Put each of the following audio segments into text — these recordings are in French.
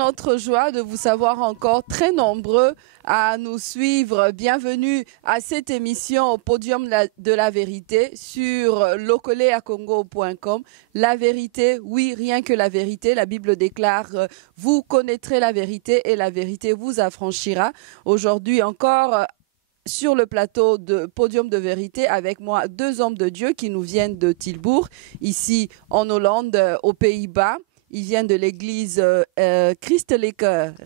notre joie de vous savoir encore très nombreux à nous suivre. Bienvenue à cette émission au podium de la vérité sur locoleacongo.com. La vérité, oui, rien que la vérité. La Bible déclare vous connaîtrez la vérité et la vérité vous affranchira. Aujourd'hui encore, sur le plateau de Podium de Vérité, avec moi, deux hommes de Dieu qui nous viennent de Tilbourg, ici en Hollande, aux Pays-Bas. Ils viennent de l'église Christelijke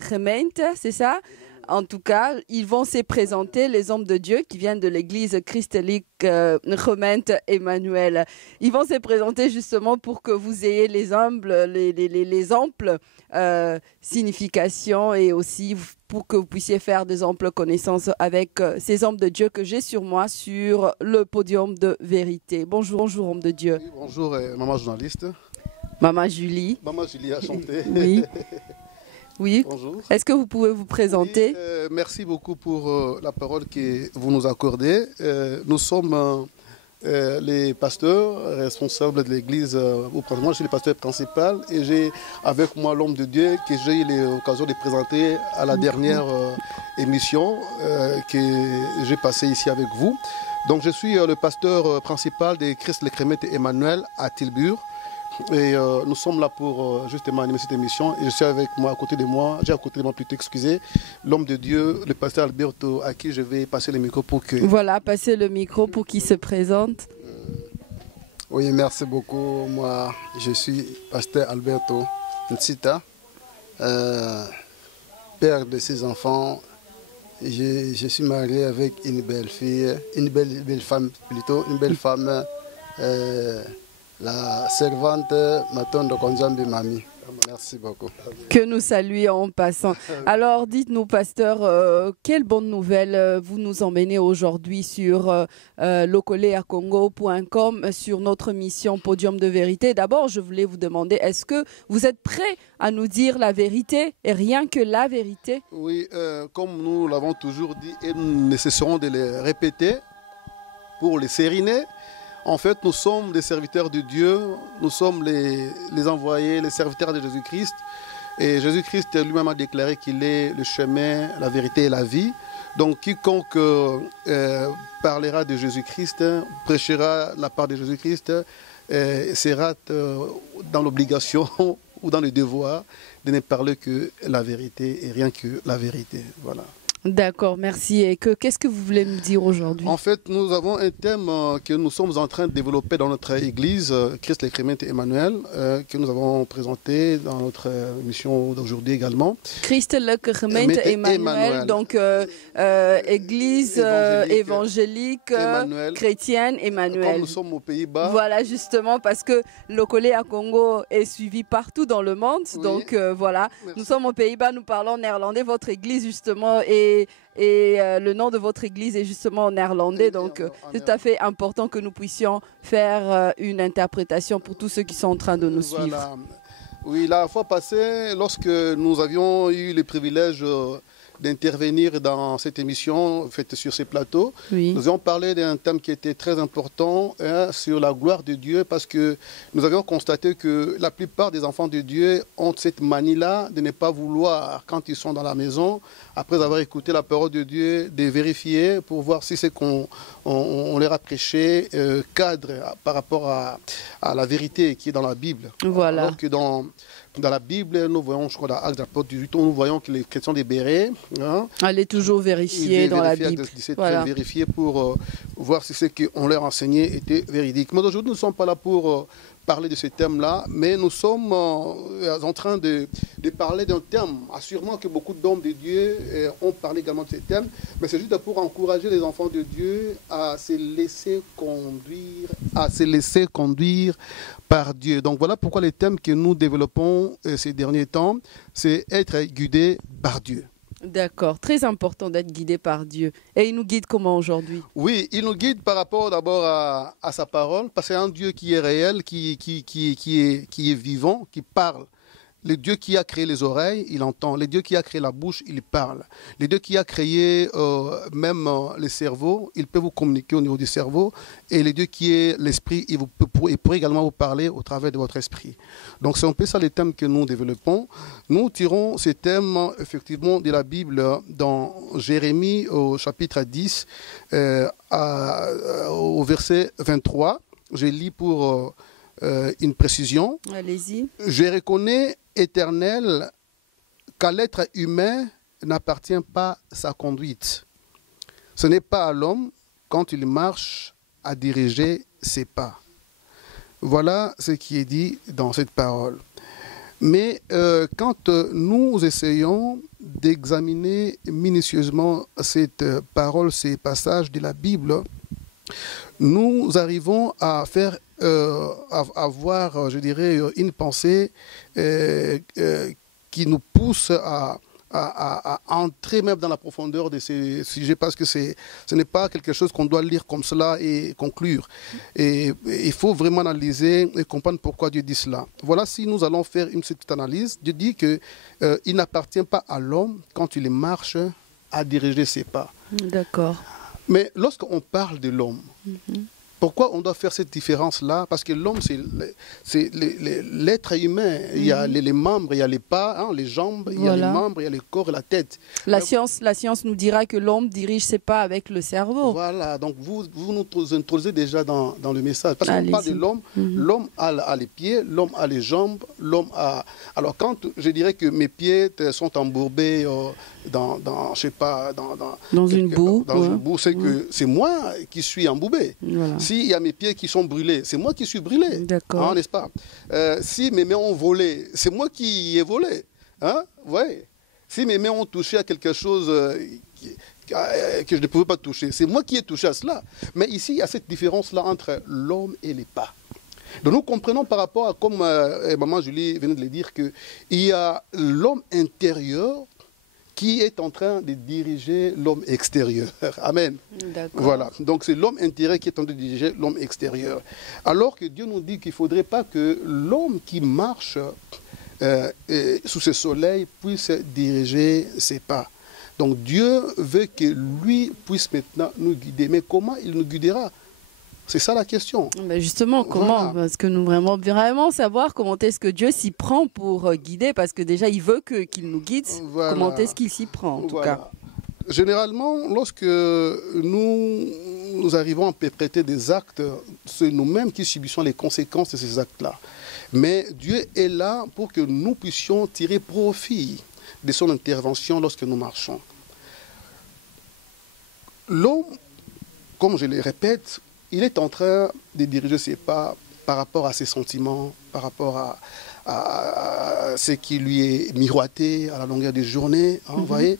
Gemeente, c'est ça? En tout cas, ils vont se présenter, les hommes de Dieu qui viennent de l'église Christelijke Gemeente Emmanuel. Ils vont se présenter justement pour que vous ayez les amples significations et aussi pour que vous puissiez faire des amples connaissances avec ces hommes de Dieu que j'ai sur moi sur le podium de vérité. Bonjour, bonjour homme de Dieu. Oui, bonjour maman journaliste. Maman Julie. Maman Julie a chanté. Oui. Oui. Bonjour. Est-ce que vous pouvez vous présenter? Oui, merci beaucoup pour la parole que vous nous accordez. Nous sommes les pasteurs responsables de l'église. Moi, je suis le pasteur principal et j'ai avec moi l'homme de Dieu que j'ai eu l'occasion de présenter à la dernière émission que j'ai passée ici avec vous. Donc, je suis le pasteur principal de Christelijke Gemeente Emmanuel à Tilburg. Et nous sommes là pour justement animer cette émission. Et je suis avec moi, à côté de moi, l'homme de Dieu, le pasteur Alberto, à qui je vais passer le micro pour que... Voilà, passer le micro pour qu'il se présente. Oui, merci beaucoup. Moi, je suis pasteur Alberto Nsita, père de 6 enfants. Je suis marié avec une belle fille, une belle femme plutôt, une belle femme. La servante Matondo Konzambi Mami. Merci beaucoup. Que nous saluons en passant. Alors, dites-nous, pasteur, quelle bonne nouvelle vous nous emmenez aujourd'hui sur locoleacongo.com, sur notre mission Podium de Vérité. D'abord, je voulais vous demander, est-ce que vous êtes prêt à nous dire la vérité et rien que la vérité? Oui, comme nous l'avons toujours dit et nous ne cesserons de le répéter pour les sériner. En fait, nous sommes des serviteurs de Dieu, nous sommes les envoyés, les serviteurs de Jésus-Christ. Et Jésus-Christ lui-même a déclaré qu'il est le chemin, la vérité et la vie. Donc quiconque parlera de Jésus-Christ, prêchera la part de Jésus-Christ, sera dans l'obligation ou dans le devoir de ne parler que la vérité et rien que la vérité. Voilà. D'accord, merci. Et qu'est-ce que vous voulez nous dire aujourd'hui? En fait, nous avons un thème que nous sommes en train de développer dans notre église, Christelijke Gemeente Emmanuel, que nous avons présenté dans notre émission d'aujourd'hui également. Christelijke Gemeente Emmanuel, donc église évangélique chrétienne Emmanuel. Comme nous sommes aux Pays-Bas. Voilà, justement, parce que Locoleacongo est suivi partout dans le monde. Oui. Donc voilà, merci. Nous sommes aux Pays-Bas, nous parlons néerlandais. Votre église, justement, et le nom de votre église est justement en néerlandais, donc c'est tout à fait important que nous puissions faire une interprétation pour tous ceux qui sont en train de nous suivre. Oui, la fois passée, lorsque nous avions eu le privilège d'intervenir dans cette émission faite sur ces plateaux, oui. Nous avons parlé d'un thème qui était très important sur la gloire de Dieu, parce que nous avions constaté que la plupart des enfants de Dieu ont cette manie-là de ne pas vouloir, quand ils sont dans la maison, après avoir écouté la parole de Dieu, de vérifier pour voir si c'est qu'on leur a prêché cadre par rapport à la vérité qui est dans la Bible. Voilà. Alors que dans la Bible, nous voyons, je crois, dans Actes des Apôtres 18, nous voyons que les questions des bérets... Elle est toujours vérifiée dans la Bible. Voilà. Vérifier pour voir si ce qu'on leur enseignait était véridique. Mais aujourd'hui, nous ne sommes pas là pour parler de ce thème-là, mais nous sommes en train de parler d'un thème. Assurément que beaucoup d'hommes de Dieu ont parlé également de ce thème, mais c'est juste pour encourager les enfants de Dieu à se laisser conduire par Dieu. Donc voilà pourquoi les thèmes que nous développons ces derniers temps, c'est être guidé par Dieu. D'accord, très important d'être guidé par Dieu. Et il nous guide comment aujourd'hui? Oui, il nous guide par rapport d'abord à sa parole, parce que c'est un Dieu qui est réel, qui est vivant, qui parle. Le Dieu qui a créé les oreilles, il entend. Le Dieu qui a créé la bouche, il parle. Le Dieu qui a créé même les cerveaux, il peut vous communiquer au niveau du cerveau. Et le Dieu qui est l'esprit, il pourrait également vous parler au travers de votre esprit. Donc c'est un peu ça les thèmes que nous développons. Nous tirons ces thèmes effectivement de la Bible dans Jérémie au chapitre 10 au verset 23. Je lis pour une précision. Allez-y. Je reconnais, Éternel, qu'à l'être humain n'appartient pas sa conduite. Ce n'est pas à l'homme, quand il marche, à diriger ses pas. Voilà ce qui est dit dans cette parole. Mais quand nous essayons d'examiner minutieusement cette parole, ces passages de la Bible, nous arrivons à faire avoir, je dirais, une pensée qui nous pousse à entrer même dans la profondeur de ces sujets, parce que ce n'est pas quelque chose qu'on doit lire comme cela et conclure. Et il faut vraiment analyser et comprendre pourquoi Dieu dit cela. Voilà, si nous allons faire une petite analyse, Dieu dit qu'il n'appartient pas à l'homme, quand il marche, à diriger ses pas. D'accord. Mais lorsqu'on parle de l'homme, pourquoi on doit faire cette différence-là? Parce que l'homme, c'est l'être humain. Il y a les membres, il y a les pas, hein, les jambes, il y a les membres, il y a le corps et la tête. La science nous dira que l'homme dirige ses pas avec le cerveau. Voilà, donc vous nous introduisez déjà dans le message. Parce qu'on parle de l'homme, l'homme a les pieds, l'homme a les jambes, l'homme a... Alors quand je dirais que mes pieds sont embourbés je sais pas, dans une boue, c'est que c'est moi qui suis embourbé. Voilà. S'il y a mes pieds qui sont brûlés, c'est moi qui suis brûlé. D'accord. Hein, n'est-ce pas? Si mes mains ont volé, c'est moi qui ai volé. Hein? Ouais. Si mes mains ont touché à quelque chose que je ne pouvais pas toucher, c'est moi qui ai touché à cela. Mais ici, il y a cette différence-là entre l'homme et les pas. Donc nous comprenons par rapport à, comme Maman Julie venait de le dire, qu'il y a l'homme intérieur qui est en train de diriger l'homme extérieur. Amen. Voilà. Donc c'est l'homme intérieur qui est en train de diriger l'homme extérieur. Alors que Dieu nous dit qu'il ne faudrait pas que l'homme qui marche sous ce soleil puisse diriger ses pas. Donc Dieu veut que lui puisse maintenant nous guider. Mais comment il nous guidera? C'est ça la question. Mais justement, comment? Voilà. Parce que nous vraiment savoir comment est-ce que Dieu s'y prend pour guider, parce que déjà il veut qu'il nous guide. Voilà. Comment est-ce qu'il s'y prend en tout cas? Généralement, lorsque nous arrivons à perpétrer des actes, c'est nous-mêmes qui subissons les conséquences de ces actes-là. Mais Dieu est là pour que nous puissions tirer profit de son intervention lorsque nous marchons. L'homme, comme je le répète, il est en train de diriger ses pas par rapport à ses sentiments, par rapport à ce qui lui est miroité à la longueur des journées. Hein, vous voyez?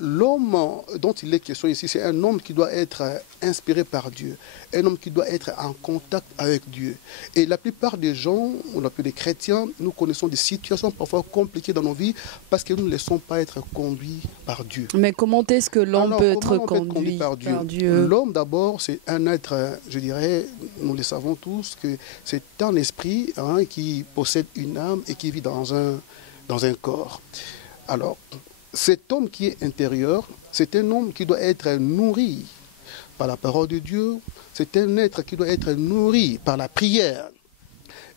L'homme dont il est question ici, c'est un homme qui doit être inspiré par Dieu, un homme qui doit être en contact avec Dieu. Et la plupart des gens, ou la plupart des chrétiens, nous connaissons des situations parfois compliquées dans nos vies parce que nous ne laissons pas être conduits par Dieu. Mais comment est-ce que l'homme peut être conduit par Dieu? L'homme d'abord, c'est un être, je dirais, nous le savons tous, que c'est un esprit qui possède une âme et qui vit dans un corps. Alors, cet homme qui est intérieur, c'est un homme qui doit être nourri par la parole de Dieu. C'est un être qui doit être nourri par la prière.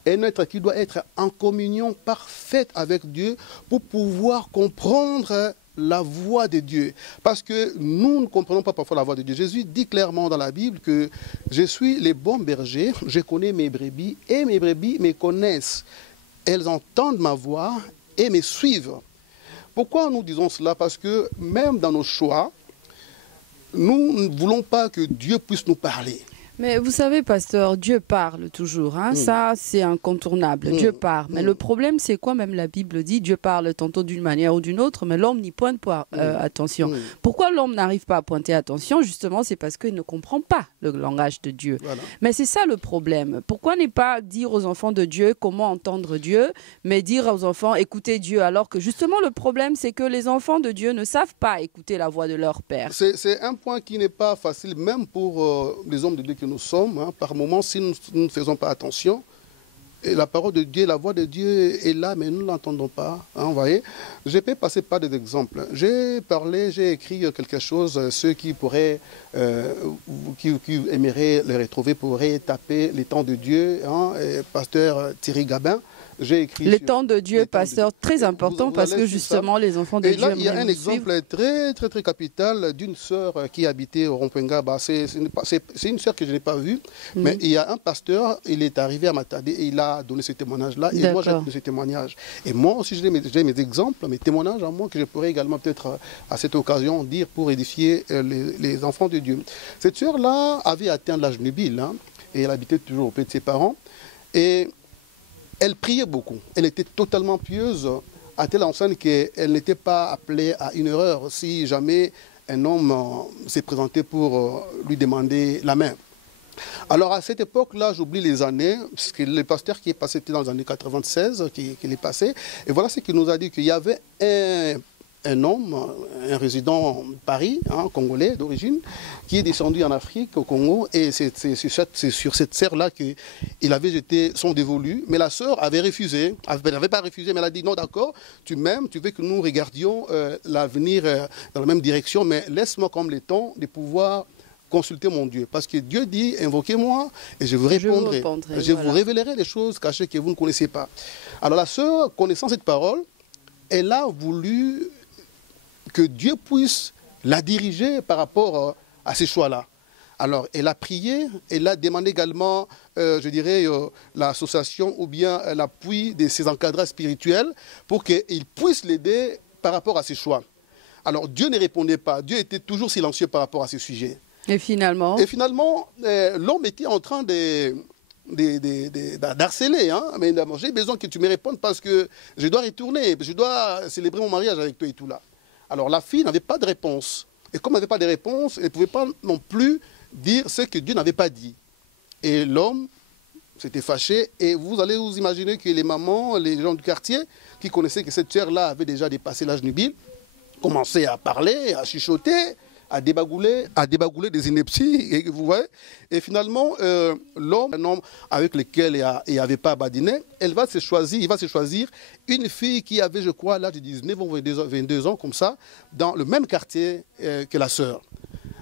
Un être qui doit être en communion parfaite avec Dieu pour pouvoir comprendre la voix de Dieu. Parce que nous ne comprenons pas parfois la voix de Dieu. Jésus dit clairement dans la Bible que je suis le bon berger, je connais mes brebis et mes brebis me connaissent. Elles entendent ma voix et me suivent. Pourquoi nous disons cela? Parce que même dans nos choix, nous ne voulons pas que Dieu puisse nous parler. Mais vous savez, pasteur, Dieu parle toujours. Hein? Ça, c'est incontournable. Dieu parle. Mais le problème, c'est quoi? Même la Bible dit, Dieu parle tantôt d'une manière ou d'une autre, mais l'homme n'y pointe pas attention. Pourquoi l'homme n'arrive pas à pointer attention? Justement, c'est parce qu'il ne comprend pas le langage de Dieu. Voilà. Mais c'est ça le problème. Pourquoi ne pas dire aux enfants de Dieu comment entendre Dieu, mais dire aux enfants, écoutez Dieu, alors que justement, le problème, c'est que les enfants de Dieu ne savent pas écouter la voix de leur Père. C'est un point qui n'est pas facile, même pour les hommes de Dieu que nous sommes. Par moments, si nous ne faisons pas attention, et la parole de Dieu, la voix de Dieu est là, mais nous ne l'entendons pas. Hein, vous voyez, je peux passer par des exemples. J'ai écrit quelque chose, ceux qui pourraient, qui aimeraient le retrouver, pourraient taper les temps de Dieu, hein, pasteur Thierry Gabin. J'ai écrit les temps de Dieu, pasteur, très important parce que justement les enfants de Dieu. Et là, il y a un exemple très capital d'une sœur qui habitait au Rompengaba. C'est une sœur que je n'ai pas vue, mais il y a un pasteur, il est arrivé à Matadi et il a donné ce témoignage-là. Et moi, j'ai donné ce témoignage. Et moi aussi, j'ai mes exemples, mes témoignages à moi que je pourrais également peut-être à cette occasion dire pour édifier les enfants de Dieu. Cette sœur-là avait atteint l'âge nubile, hein, et elle habitait toujours auprès de ses parents. Et elle priait beaucoup. Elle était totalement pieuse, à telle enseigne qu'elle n'était pas appelée à une erreur si jamais un homme s'est présenté pour lui demander la main. Alors à cette époque-là, j'oublie les années, parce que le pasteur qui est passé était dans les années 96, qui est passé, et voilà ce qu'il nous a dit, qu'il y avait un homme, un résident de Paris, hein, congolais d'origine, qui est descendu en Afrique, au Congo, et c'est sur cette sœur-là qu'il avait jeté son dévolu, mais la sœur avait refusé, elle n'avait pas refusé, mais elle a dit non d'accord, tu m'aimes, tu veux que nous regardions l'avenir dans la même direction, mais laisse-moi comme le temps de pouvoir consulter mon Dieu, parce que Dieu dit, invoquez-moi et je vous répondrai, je vous révélerai des choses cachées que vous ne connaissez pas. Alors la sœur, connaissant cette parole, elle a voulu que Dieu puisse la diriger par rapport à ces choix-là. Alors, elle a prié, elle a demandé également, je dirais, l'association ou bien l'appui de ses encadrants spirituels pour qu'ils puissent l'aider par rapport à ses choix. Alors, Dieu ne répondait pas. Dieu était toujours silencieux par rapport à ce sujet. Et finalement, l'homme était en train d'harceler, hein? Mais j'ai besoin que tu me répondes parce que je dois retourner, je dois célébrer mon mariage avec toi et tout là. Alors la fille n'avait pas de réponse. Et comme elle n'avait pas de réponse, elle ne pouvait pas non plus dire ce que Dieu n'avait pas dit. Et l'homme s'était fâché. Et vous allez vous imaginer que les mamans, les gens du quartier, qui connaissaient que cette sœur-là avait déjà dépassé l'âge nubile, commençaient à parler, à chuchoter, à débagouler des inepties, et vous voyez. Et finalement, l'homme, un homme avec lequel il n'avait pas badiné, il va se choisir une fille qui avait, je crois, l'âge de 19 ou 22 ans, comme ça, dans le même quartier que la sœur.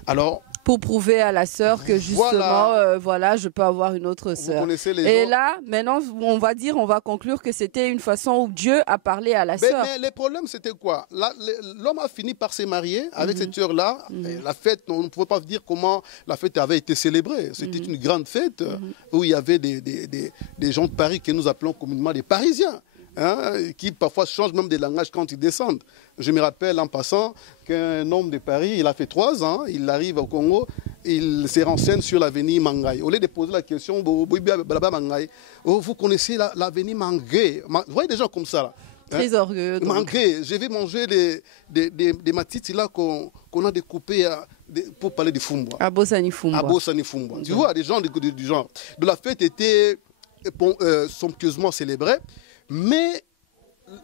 Alors, pour prouver à la sœur que justement, voilà, je peux avoir une autre sœur. Et là, maintenant, on va conclure que c'était une façon où Dieu a parlé à la sœur. Mais le problème, c'était quoi? L'homme a fini par se marier avec cette sœur-là. La fête, on ne pouvait pas dire comment la fête avait été célébrée. C'était une grande fête où il y avait des gens de Paris que nous appelons communément des Parisiens. Hein, qui parfois changent même de langage quand ils descendent. Je me rappelle en passant qu'un homme de Paris, il a fait 3 ans, il arrive au Congo, il se renseigne sur l'avenue Mangaï. Au lieu de poser la question, vous connaissez l'avenue Mangaï? Vous voyez des gens comme ça là. Très orgueilleux. Mangaï, je vais manger des matites là qu'on a découpées pour parler de Fumbwa. À Bossani Fumbwa. Tu vois, des gens du genre. De la fête était somptueusement célébrée. Mais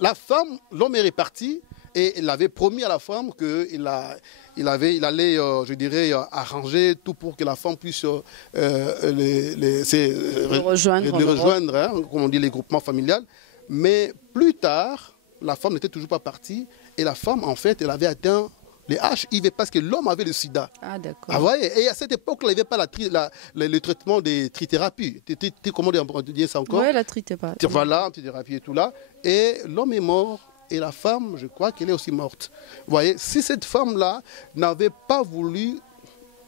la femme, l'homme est reparti et il avait promis à la femme qu'il allait, je dirais, arranger tout pour que la femme puisse rejoindre, hein, comme on dit, les groupements familiaux. Mais plus tard, la femme n'était toujours pas partie et la femme, en fait, elle avait atteint les HIV parce que l'homme avait le sida. Ah, d'accord. Ah, voyez, et à cette époque-là, il n'y avait pas le traitement des trithérapies. Comment on dit ça encore? Oui, la trithérapie. Voilà, trithérapie et tout là. Et l'homme est mort et la femme, je crois qu'elle est aussi morte. Vous voyez, si cette femme-là n'avait pas voulu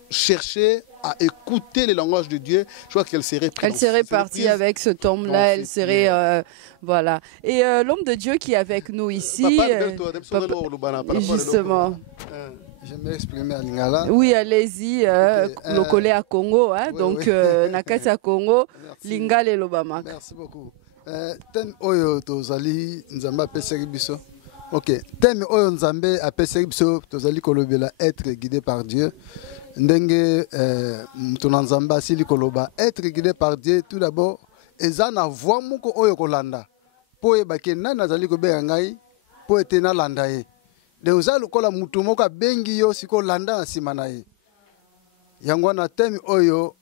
chercher à écouter les langages de Dieu, je crois qu'elle serait prise. Elle serait partie avec ce homme-là, elle serait... voilà. Et l'homme de Dieu qui est avec nous ici... justement. Je vais m'exprimer à Lingala. Oui, allez-y, le collé à Congo, hein, oui, donc Nakati à Congo, Lingala et l'Obama. Merci beaucoup. Thème Oyo Tozali Nzamba Peseri Biso. Ok, thème Oyo Nzambe a Peseri Biso, Tozali Kolobela, être guidé par Dieu. Ndenge Mtunanzamba Sili Koloba, être guidé par Dieu, tout d'abord, ezana voix moko Oyo Kolanda. Po ebake nana zali kobeya ngai, po etena landa ye. De oza lokola mutu moko bengi yo siko landa na nsima na ye. Yango na thème Oyo,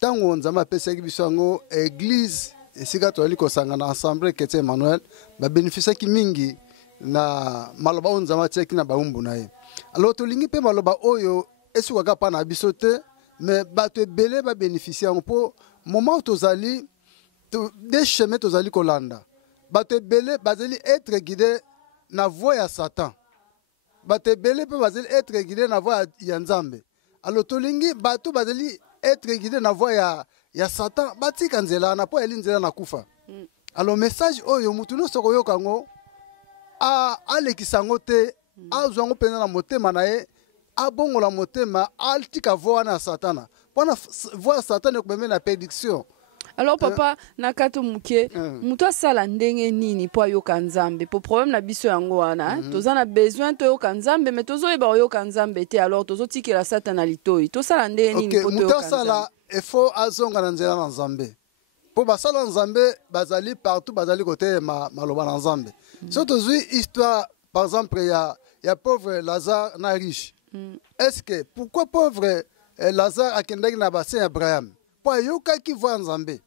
tango Nzamba apesaki biso yango église esika tozali kosangana ensemble Chrétien Emmanuel babénéficiaki mingi na maloba oyo nzambe atiaki na baumbu na ye. Alors tolingi mpe maloba oyo esukaka mpa na biso te, mais bato ebele babénéficie yango mpo moment oyo tozali des chemins tozali kolanda. Bato ebele bazali être guidé na voie ya Satan. Bato ebele mpe bazali être guidé na voie ya Nzambe. Alors tolingi bato bazali être guidé na voie ya Satan batika nzela na po eli nzela na kufa. Alors message oyo mutu nyonso koyoka yango alekisa yango te, azwa yango mpenza na motema na ye, abongola motema atika voie wana ya Satana. Mpona voie ya Satana ekobemela na prédiction. Alors papa nakato muke mutu asala ndenge nini po ayoka Nzambe po problème na biso yango wana toza na besoin toyoka Nzambe mais tozoyeba oyoka Nzambe te, alors tozotikela Satana litoi tosala ndenge nini po toyoka Nzambe. Mutu asala efo azonga na nzela na Nzambe po basala Nzambe bazali partout, bazali kote maloba na Nzambe. So tozwi histoire par exemple ya pauvre Lazare na riche. Est-ce que pourquoi pauvre Lazare akendaki na bassin Abraham po ayokaki voix Nzambe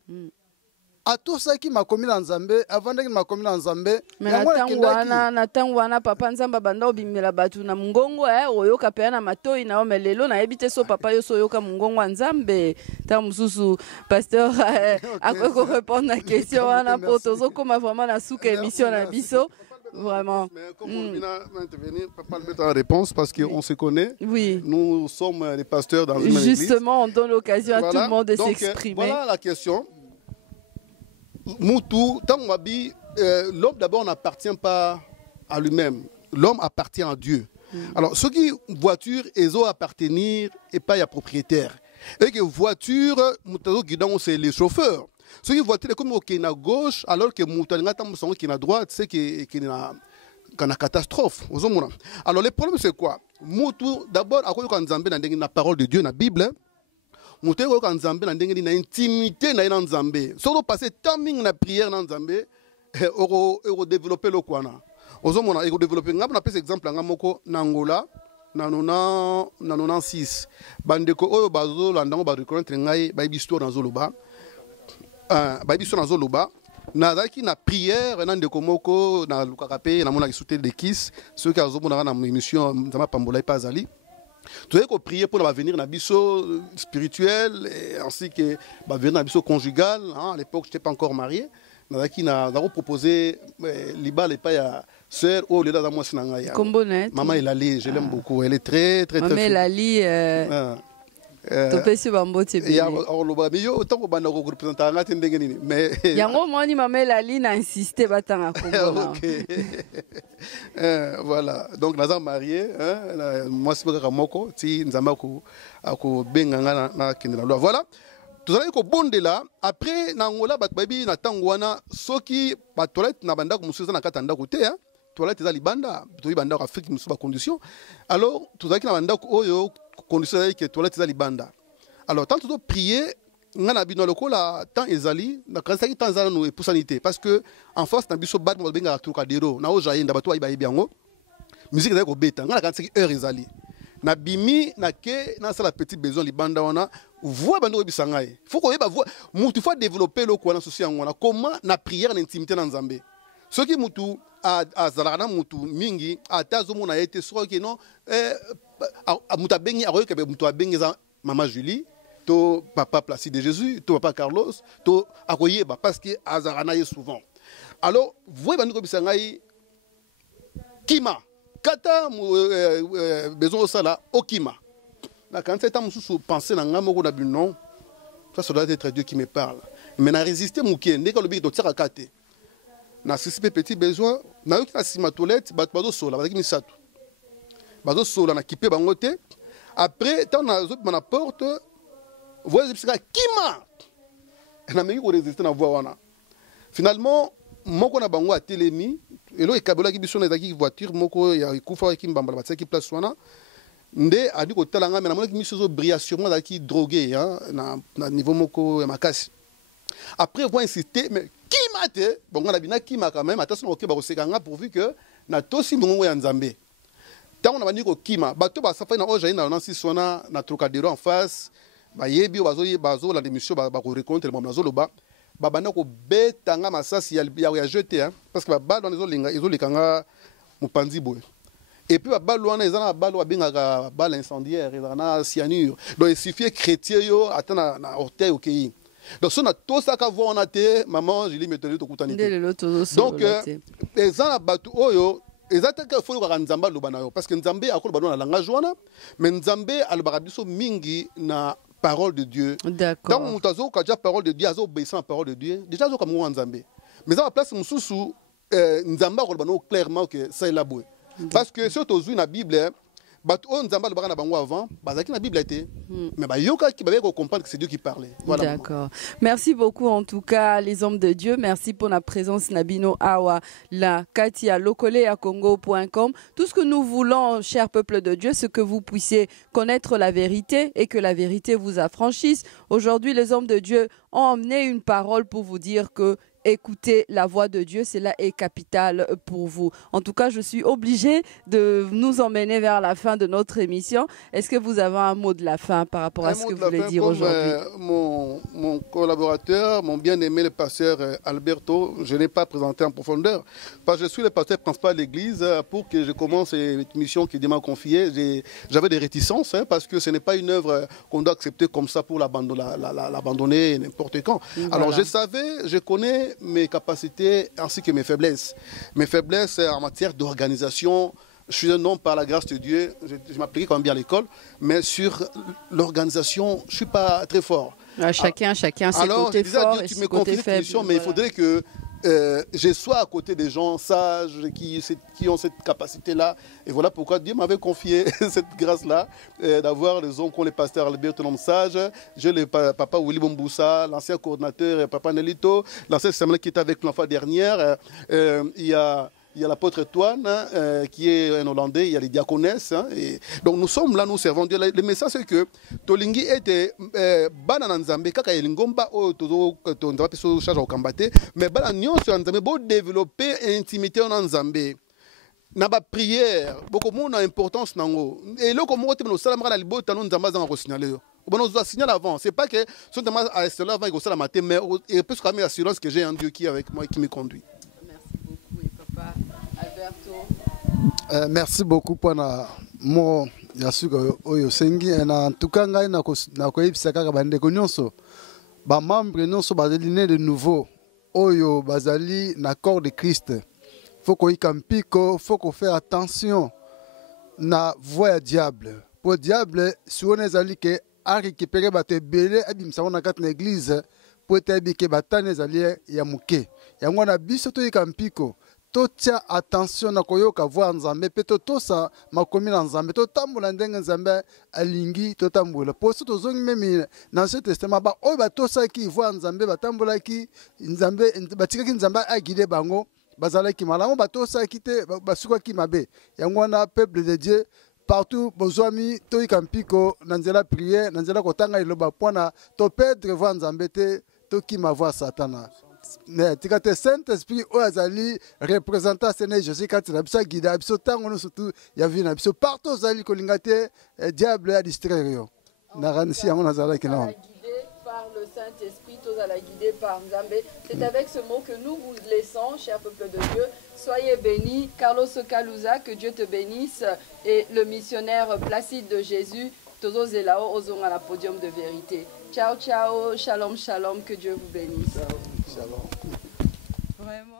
atosaki makomi na Nzambe avandaki makomi na Nzambe na tango wana papa Nzambe banda obimela batu na mungongo oyoka pe na matoi na omelelo na ebite so papa yo so yoka mungongo Nzambe ta mususu pasteur akoko répondre na question wana po tozo koma vraiment na suka émission na biso. Vraiment. Mais comme on vient d'intervenir, papa le met en réponse parce qu'on se connaît. Oui. Nous sommes les pasteurs dans une église. Justement, on donne l'occasion à tout le monde de s'exprimer. Voilà la question. Moutou, l'homme d'abord n'appartient pas à lui-même. L'homme appartient à Dieu. Alors, ce qui voiture, ils ont appartenir et pas à propriétaire. Et que voiture, c'est les chauffeurs. Ce qui voiture comme qui est à gauche, alors que Moutalinga qui est à droite, c'est qu'il y a une catastrophe. Alors, le problème, c'est quoi? Moutou, d'abord, à quoi Nzambe dans la parole de Dieu, dans la Bible, Moutou, quand Nzambe dans l'intimité dans Nzambe. Surtout passer timing na prière dans Nzambe, et développer le Kwana. Ozomona, et développer. On a par exemple en Angola, na 96. Bandeko oyo bazo landango ba reconnaître ngai ba histoire dans Zoloba. Ba histoire dans Zoloba. Nazaki na prière na ndeko moko na lukakape na mona kisute de kiss ceux qui azomona na émission Nzamba Pambola pas ali. Tu as prier pour venir dans biso spirituel ainsi que venir dans biso conjugal. À l'époque, je n'étais pas encore marié. Nazaki na proposé liba les pas ya sœur ou le dans moi sinanga. Maman Elali, je l'aime beaucoup. Elle est très très très. Maman Elali. Topesi bambote bien. Ya oloba biyo autant ko banda ko représenter ngati ndenge nini. Mais yango moni Maman Elali na insister batanga Congo. OK. Voilà. Donc Nazar marié, moi c'est pas moko, ti nzamba ko benganga na kindela loi. Voilà. Tout ça ko bonde là, après na ngola bat baby na tangwana soki ba toilette na banda ko musuza na katanda ko te toilette za libanda, to banda ko Afrique musuba condition. Alors tout ça ki na banda ko oyo condition que toilette za libanda. Alors tant de prier ngana bino lokola tant ezali na kanisa ki tant za no epusanité parce que en face na biso bat mo benga Trocadéro na ojainda bato ayiba yibango. Musique za ko beta ngana kanisa ki heure ezali. Na bimi na ke na sala petit besoin libanda wana voix bando bisangai. Faut ko yeba voix mutu faut développer le ko na souci ngona comment na prière na intimité na Nzambe. Ce qui mutu azalana mutu mingi atazo mona été soit que non muta bengi aroyo ke mutu abengi za maman Julie to papa Placide de Jésus to papa Carlos to akoyeba parce que azarana ye souvent. Alors voix bando bisangai kima kata besoin ça là okima na quand c'est mususu penser na ngamoko na binon ça doit être Dieu qui me parle mais na résister mukie ndeka lobi to tsaka kate na sisi petit besoin na yoki na sima toilette bato sola bazaki misato bazo sola na kipe bango te après tant na zo na porte voix psika kima na mengi ko résister na voix wana finalement moko na bango atelemi elo ekabela ki biso na zaki voiture moko ya ikufa ki mbamba ba tsaki place wana nde adi ko talanga mais na mona ki miso zo briller sûrement zaki drogué na niveau moko ya makasi après voir insister mais kima te bon on a bina kima quand même attention OK ba ko sekanga pourvu que na tosi mbongo ya Nzambe tant on a bani ko kima bato ba safa na oja ina na sisona na Trocadéro en face ba yebi bazo la démission ba ko reconnaître le mamla zoloba babanda ko betanga masasi ya jeté hein parce que babalo ils ont likanga mupanzi boy. Et puis babalo wana ezana babalo babingaka balle incendiaire ezana cyanure. Donc il suffit chrétien yo atana na orteil okei. Donc si on a tout ça qu'à voir on a té maman je lui mettais to kutani. Donc ezana batu oyo ezataka faut ko nzamba lobana yo parce que nzambe akolo bana na langage wana mais nzambe alobaka biso mingi na parole de Dieu. D'accord. Quand on a déjà parole de Dieu, on obéissant à la parole de Dieu. Déjà, on a comme Nzambé. Mais à la place, Moussou, Nzamba, on clairement que ça est la bouée. Parce que si on a la Bible, Nzamba, le baran avant, la Bible était. Mais yoka qui va comprendre que c'est Dieu qui parlait. Voilà. D'accord. Merci beaucoup en tout cas les hommes de Dieu. Merci pour la présence Nabino Awa, la Katia Lokole à Congo.com. Tout ce que nous voulons, cher peuple de Dieu, c'est que vous puissiez connaître la vérité et que la vérité vous affranchisse. Aujourd'hui, les hommes de Dieu ont emmené une parole pour vous dire que écoutez la voix de Dieu, cela est capital pour vous. En tout cas, je suis obligée de nous emmener vers la fin de notre émission. Est-ce que vous avez un mot de la fin par rapport à ce que vous voulez dire aujourd'hui? Mon collaborateur, mon bien-aimé, le pasteur Alberto, je n'ai pas présenté en profondeur, parce que je suis le pasteur principal de l'église. Pour que je commence cette mission qui m'a confiée, j'avais des réticences, hein, parce que ce n'est pas une œuvre qu'on doit accepter comme ça pour l'abandonner n'importe quand. Voilà. Alors je savais, je connais mes capacités ainsi que mes faiblesses. Mes faiblesses en matière d'organisation. Je suis un homme par la grâce de Dieu. Je m'applique quand même bien à l'école, mais sur l'organisation, je ne suis pas très fort. Chacun ses côtés forts et ses côtés faibles. Mais il faudrait que je sois à côté des gens sages qui ont cette capacité-là. Et voilà pourquoi Dieu m'avait confié cette grâce-là, d'avoir les hommes comme le pasteur Albert, un homme sage. J'ai le papa Willy Bomboussa, l'ancien coordinateur, papa Nelito, l'ancien Samuel qui était avec l'enfant dernière. Il y a l'apôtre Antoine qui est un Hollandais, il y a les diaconesses. Hein, et donc nous sommes là, nous servons Dieu. Le message c'est que Tolingi était banana nzambe kaka elingomba o tozo tonza peso charge au kambate mais banana nyonso nzambe bo développer intimité en nzambe. Na ba prière beaucoup monde a importance nango. Et là comme on te sala mara libota non nzamba za ko signaler. On nous a signalé avant, c'est pas que son nzamba à cela avant il go sala matin mais il peut quand même assurance que j'ai un Dieu qui est avec moi et qui me conduit. Merci beaucoup pour mo yasuka oyo sengi en tout cas ngai na koyebisa kaka bandeko nyonso ba membre nyonso bazali né de nouveau oyo bazali na corps de Christ. Faut koyika mpiko, faut ko faire attention na voix ya diable. Pour diable si on ezali ke a récupérer bato ebele abimisa na kati na église pour etebi ke batane ezali ya muke. Yango na biso toyika mpiko. Totia attention na koyoka voir nzambe pe tosa makomi na nzambe totambola ndenge nzambe alingi totambola po so tozongi meme na Ancien Testament ba oyo batosaki voir nzambe batambolaki nzambe batikaki nzambe agide bango bazalaki malamu batosaki te basukaki mabe yango na peuple de Dieu partout bozwami toyika mpiko na nzela prière na nzela kotanga iloba pona to perdre voir nzambe te tokima voir satana. Tikate Saint-Esprit oazali représentant Seigneur Jésus kati na biso guida biso tango no surtout ya vie na biso partout zali kolingate diable a distraire yo na ranisi yango nazala kina par le Saint-Esprit, tous à la guidée par Nzambe. C'est avec ce mot que nous vous laissons, cher peuple de Dieu. Soyez bénis. Carlos Kalouza, que Dieu te bénisse. Et le missionnaire Placide de Jésus, Tozo Zelao, Ozon à la podium de vérité. Ciao, ciao. Shalom, shalom. Que Dieu vous bénisse. Shalom. Vraiment.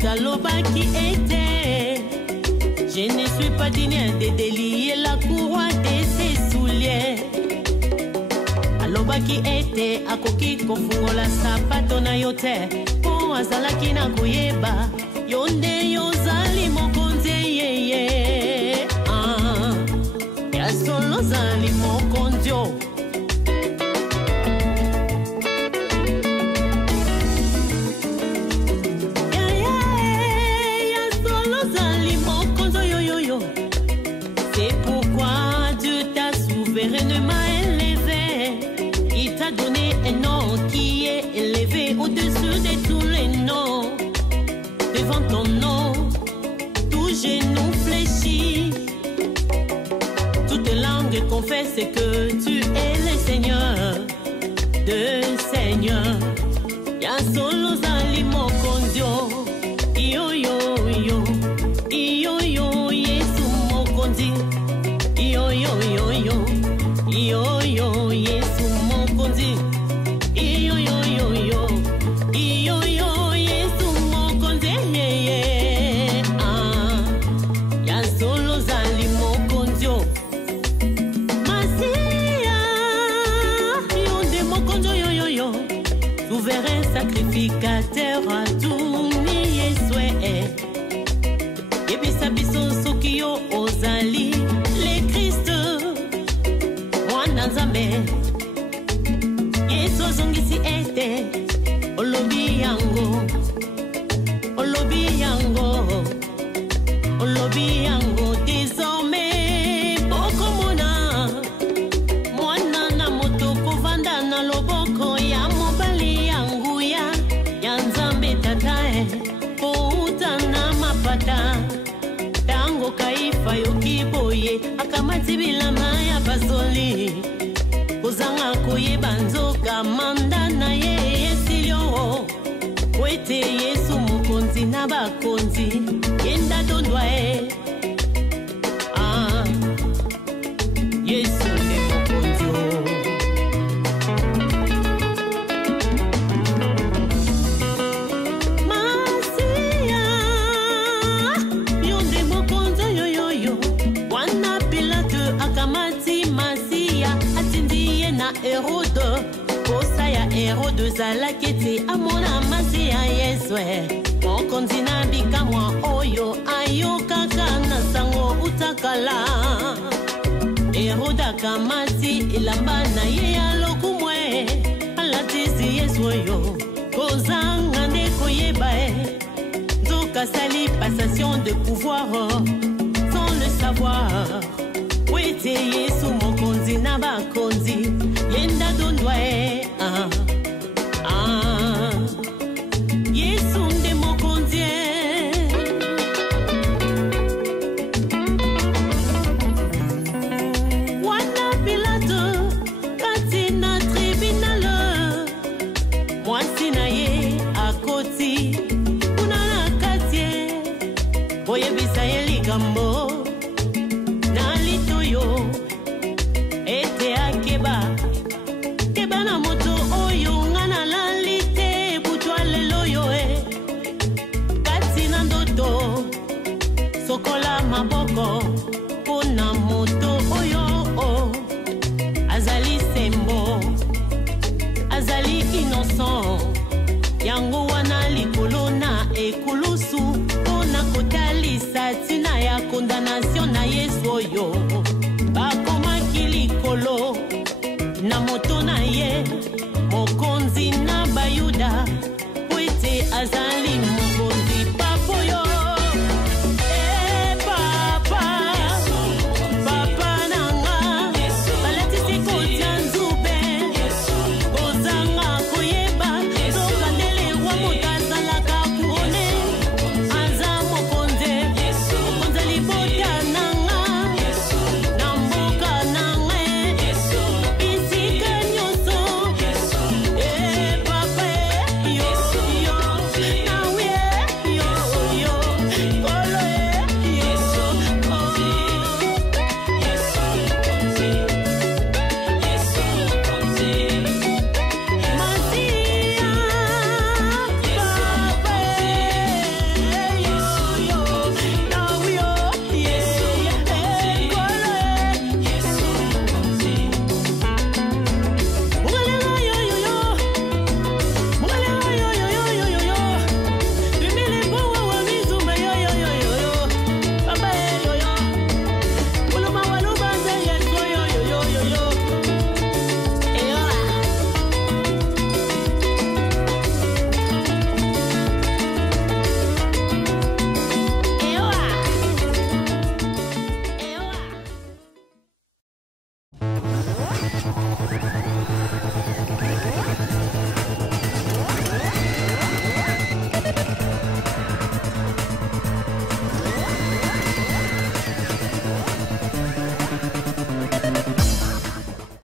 Salobaki était. Je ne suis pas digne de délier la courroie de ses souliers. Alobaki était akoki kofungola sapato na yote. Po azalaki na koyeba yonde yozali mokonzi yeye. Ya solo zali mokonzio. Souverainement élevé, il t'a donné un nom qui est élevé au-dessus de tous les noms. Devant ton nom, tout genou fléchit, toute langue confesse que tu es le Seigneur de Seigneur. Ya solo zali mokonzio, yo yo yo, yo yo Yesu mokonzi, yo yo yo yo. Yo yo Yesu mokonzi, yo yo yo yo, yo yo Yesu mokonzi, ya solo zali mokonzio. Masia, yo de mokonzo yo yo yo, souverain sacrificateur à tout mi Yeswe. Yebisa biso soki yo ozali le Christ. Nzambe Yesu zongisi ete olobi yango désormais bokomona mwana na moto kovanda na loboko ya mobali yangu ya Nzambe tatae pouta na mapata tango kaifa yokiboye akamati bilama ya basoli Kozanga koyeba nzoka manda na ye yesilio Wete Yesu mokonzi na bakonzi Yenda dondwa Yesu ne mokonzi Masia Yonde mokonzi yo yo yo Wana Pilate akamati Masia na Hérode Kosa ya Hérode zalaketi amona masi ya Yeswe Mokonzi na bikamwa oyo ayokaka na sango utakala Hérode akamati ilamba na ye ya lokumwe Alatisi Yeswe yo Kozanga ne koyeba Nzoka sali passation de pouvoir Sans le savoir Wete Yesu mokonzi na bakonzi Yenda dondwa Yesu nde mokonzi Wana Pilate kati na tribunal Mwasi na ye akoti Kuna na kati Boyebisa ye likambo Ete akeba Keba na moto oyo ngana lalite Butwa lelo yo Kati na ndoto Sokola maboko Pona moto oyo Azali sembo Azali innocent Yango wana likolo na ekulusu Pona kotalisa tina ya condamnation na Yesu oyo Bakomaki likolo na moto na ye Mokonzi na bayuda Wete azali